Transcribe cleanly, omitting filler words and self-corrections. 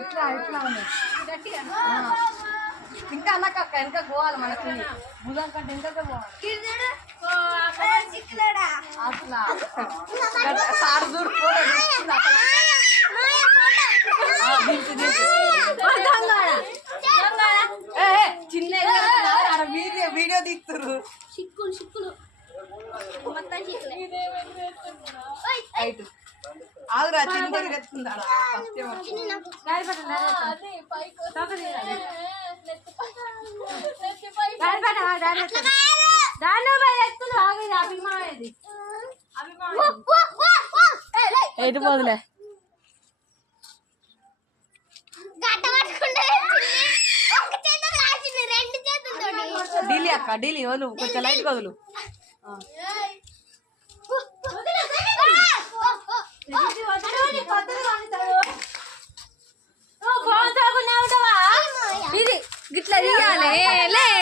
ఇట్లా ఇట్లా ఉన్నాయి ఇంకా అన్నాక వెనక పోవాలి మనకి భుజం కంటే వెనక పోవాలి అట్లా సార్ చూడు చిన్న వీడియో తీస్తున్నారు చిక్కులు చిక్కులు మొత్తం చిక్కులు ఆగురా చిన్న ఎత్తుందా ఎటు పోదులే డీలీ అక్క డీలీ వదులు కొంచెం లైట్ వదులు ఇది గిట్లా తీయాలి